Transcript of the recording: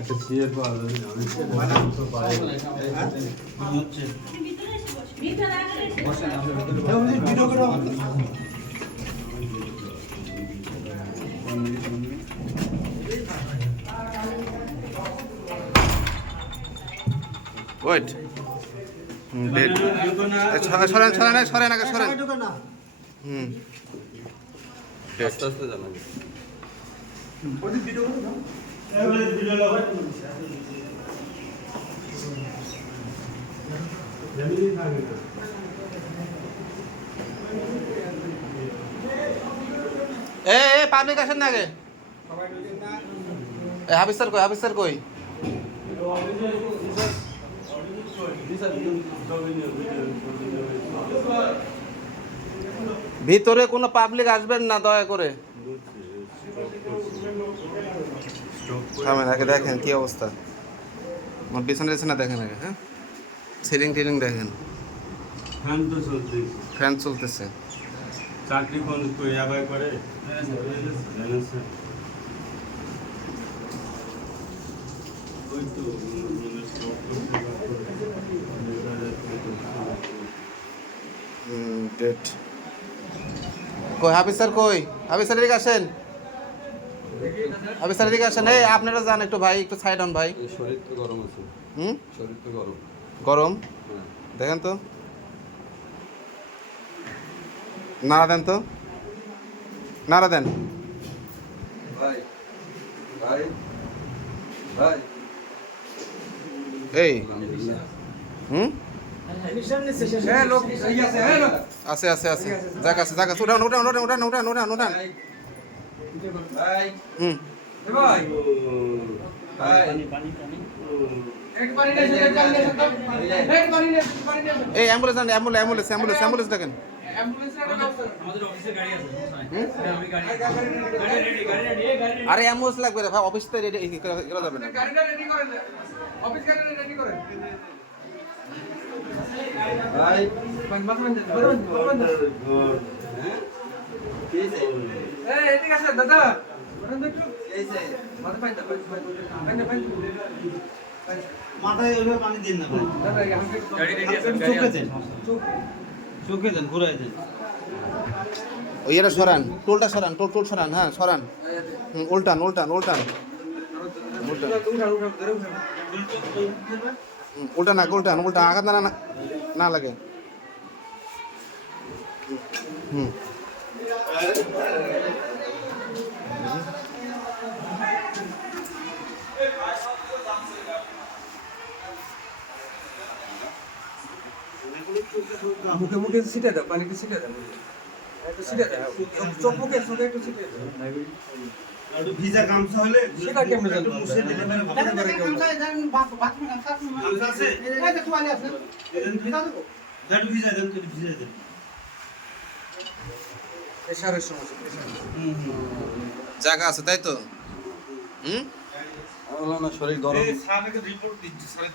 একটা চেয়ার পাওয়া যাবে না, অনেক চেয়ার পাওয়া ওয়েট সরেন সরেন সরেন আগে সরেন হুম আস্তে আস্তে জানাবে। এ পাবলিক আসেন না আগে হাফিজ স্যার কই হাফিজ স্যার কই ভিতরে কোনো পাবলিক আসবেন না দয়া করে থামেন আগে দেখেন কি অবস্থা আমার পিছনে না দেখেন আগে হ্যাঁ সিলিং টিলিং দেখেন ফ্যান তো চলতেছে, ফ্যান চলতেছে চাকরি কোন আবার করে ওই তো ডেট কই হাফিজ স্যার কই হাফিজ স্যার এদিকে আসেন হাফিজ স্যার এদিকে আসেন এই আপনারা যান একটু ভাই একটু সাইড অন ভাই শরীর তো গরম আছে, হুম শরীর তো গরম। গরম হ্যাঁ। দেখেন তো নাড়া দেন তো নাড়া দেন ভাই ভাই ভাই এই হুম আছে আছে আছে জায়গা আছে জায়গা আছে উঠান উঠান উঠান উঠান উঠান উঠান উঠান হুম এই অ্যাম্বুলেন্স আন অ্যাম্বুলেন্স অ্যাম্বুলেন্স অ্যাম্বুলেন্স দেখেন আরে অ্যাম্বুলেন্স লাগবে রে ভাই অফিস থেকে রেডি করা যাবে না ভাই মাথায় ওইভাবে পানি দিন না চোখে দেন চোখে দেন ঘুরাই দেন ওই এটা সরান টোলটা সরান টোল সরান হ্যাঁ সরান উল্টান উল্টান উল্টান উল্টান উল্টা না উল্টান উল্টা আঘাত না না লাগে হুম মুখে মুখে ছিটে দাও পানিটা ছিটে দাও একটু ছিটে দাও চোখ মুখে চোখে একটু ছিটে দাও একটু ভিজা গামছা হলে সেটা কেমনে জানবো মুছে দিলে পরে গামছা আছে একটু ভিজা দেন একটু ভিজা দেন প্রেশারের সমস্যা জায়গা আছে তাই তো হুম শরীর গরম। স্যারকে রিপোর্ট দিচ্ছি স্যার